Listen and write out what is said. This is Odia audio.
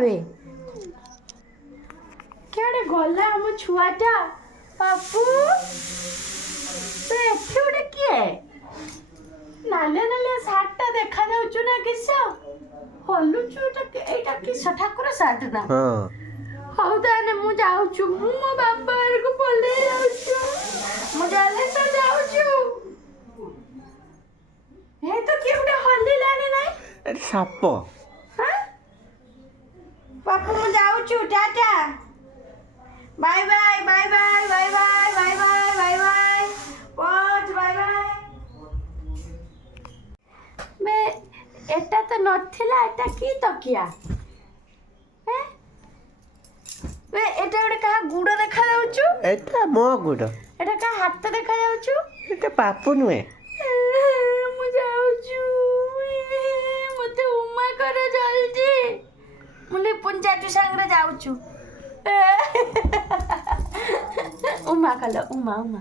ବେ କେଡ଼େ ଗଲା ଆମ ଛୁଆଟା ପାପୁ ଏଠି ଗୋଟେ କିଏ ନାଲିଆ ନାଲିଆ ସାର୍ଟଟା ଦେଖାଯାଉଛୁ ନା କିସ ହଲୁଛୁ ଏଇଟା କିସ ଠାକୁର ସାର୍ଟ ନା ହଉ ତାହେଲେ ମୁଁ ଯାଉଛୁ ମୁଁ ମୋ ବାପା ଘରକୁ ପଳେଇ ଯାଉଛୁ ମୁଁ ଜାଲେ ତ ଯାଉଛୁ ଏ ତ କିଏ ଗୋଟେ ହଲିଲାନି ନାଇଁ ସାପ ବାପୁ ମୁଁ ଯାଉଛୁ ଟାଟା ବାଇ ବାଇ ବାଇ ବାଇ ବାଇ ବାଇ ବାଇ ବାଇ ବାଇ ବାଇ ପଚ ବାଇ ବାଇ ବେ এটা তো নଥିଲା এটা কি তকিয়া বে এটা ଗୋଟେ କାହା ଗୁଡ଼ ଦେଖାଯାଉଛୁ ଏଟା ମୋ ଗୁଡ଼ এটা କାହା ହାତ ଦେଖାଯାଉଛୁ ଏଟା ପାପୁ ନୁହେଁ ମୁଁ ଯାଉଛୁ ମତେ ଉମା କର ଜଲ୍ଦି ମୁଁ ଲିପୁନ ଚାଚୁ ସାଙ୍ଗରେ ଯାଉଛୁ ଉମା କଲ ଉମା ଉମା